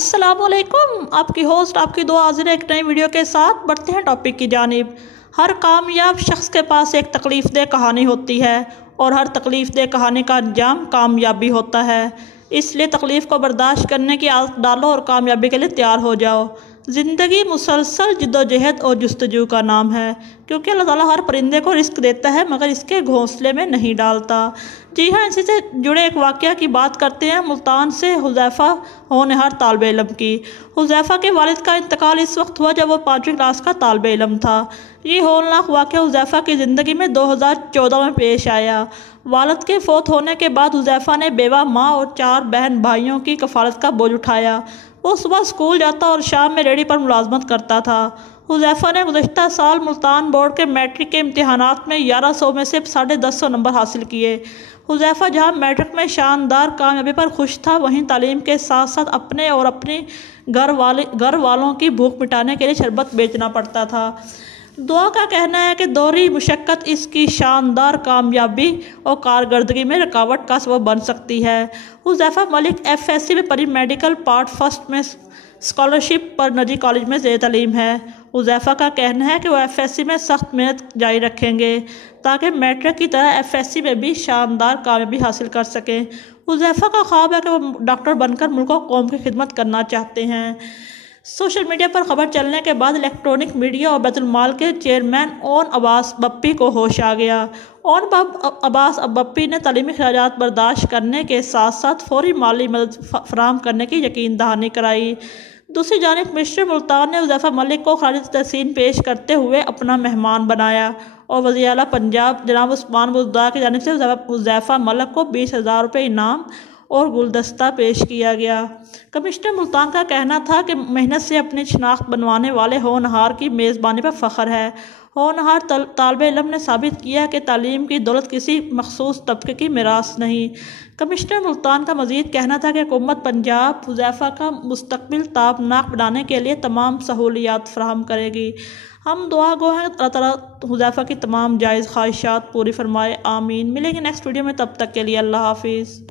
अस्सलामुअलैकुम, आपकी होस्ट आपकी दुआ हाजिर है एक नई वीडियो के साथ। बढ़ते हैं टॉपिक की जानिब। हर कामयाब शख्स के पास एक तकलीफ़देह कहानी होती है और हर तकलीफ़देह कहानी का अंजाम कामयाबी होता है। इसलिए तकलीफ़ को बर्दाश्त करने की आदत डालो और कामयाबी के लिए तैयार हो जाओ। ज़िंदगी मुसलसल जिद्दोजहद और जुस्तजू का नाम है, क्योंकि अल्लाह ताला हर परिंदे को रिस्क देता है मगर इसके घोंसले में नहीं डालता। जी हाँ, इसी से जुड़े एक वाक़या की बात करते हैं। मुल्तान से हुज़ैफ़ा होनहार तालिब इल्म की। हुज़ैफ़ा के वालिद का इंतकाल इस वक्त हुआ जब वो 5वीं क्लास का तालिब इल्म था। ये होलनाक वाक़या हुज़ैफ़ा की ज़िंदगी में 2014 में पेश आया। वालिद के फ़ौत होने के बाद हुज़ैफ़ा ने बेवा माँ और 4 बहन भाइयों की कफ़ालत का बोझ उठाया। वो सुबह स्कूल जाता और शाम में रेडी पर मुलाजमत करता था। हुज़ैफ़ा ने गुज़श्ता साल मुल्तान बोर्ड के मैट्रिक के इम्तिहानात में 1100 में से 150 नंबर हासिल किए। हुज़ैफ़ा जहाँ मैट्रिक में शानदार कामयाबी पर खुश था, वहीं तालीम के साथ साथ अपने और अपने घर वालों की भूख मिटाने के लिए शरबत बेचना पड़ता था। दुआ का कहना है कि दोहरी मुशक्क़त इसकी शानदार कामयाबी और कारकर्दगी में रुकावट का सबब बन सकती है। हुज़ैफ़ा मलिक FSC में परी मेडिकल पार्ट फर्स्ट में स्कॉलरशिप पर निजी कॉलेज में ज़ेर तालीम है। हुज़ैफ़ा का कहना है कि वो FSC में सख्त मेहनत जारी रखेंगे ताकि मैट्रिक की तरह FSC में भी शानदार कामयाबी हासिल कर सकें। हुज़ैफ़ा का ख्वाब है कि वो डॉक्टर बनकर मुल्क और कौम की खिदमत करना चाहते हैं। सोशल मीडिया पर खबर चलने के बाद इलेक्ट्रॉनिक मीडिया और बैतुल माल के चेयरमैन ओन अब्बास बप्पी को होश आ गया। ओन अब्बास बप्पी ने तालीमी खर्चात बर्दाश्त करने के साथ साथ फौरी माली मदद फराहम करने की यकीन दहानी कराई। दूसरी जानिब मिस्टर मुल्तान ने हुज़ैफ़ा मलिक को खालिद तहसीन पेश करते हुए अपना मेहमान बनाया और वज़ीर आला पंजाब जनाब उस्मान बुज़दार की जानिब से हुज़ैफ़ा मलिक को 20,000 रुपये इनाम और गुलदस्ता पेश किया गया। कमिश्नर मुल्तान का कहना था कि मेहनत से अपनी शनाख्त बनवाने वाले होनहार की मेज़बानी पर फ़ख्र है। होनहार तालिब इल्म ने साबित किया कि तालीम की दौलत किसी मखसूस तबके की मिरास नहीं। कमिश्नर मुल्तान का मज़ीद कहना था कि हुकूमत पंजाब हुज़ैफ़ा का मुस्तकबिल ताबनाक बनाने के लिए तमाम सहूलियात फराहम करेगी। हम दुआ गो हैं अल्लाह ताला हुज़ैफ़ा की तमाम जायज़ ख्वाहिशात पूरी फरमाए, आमीन। मिलेंगे नेक्स्ट वीडियो में, तब तक के लिए अल्लाह हाफिज़।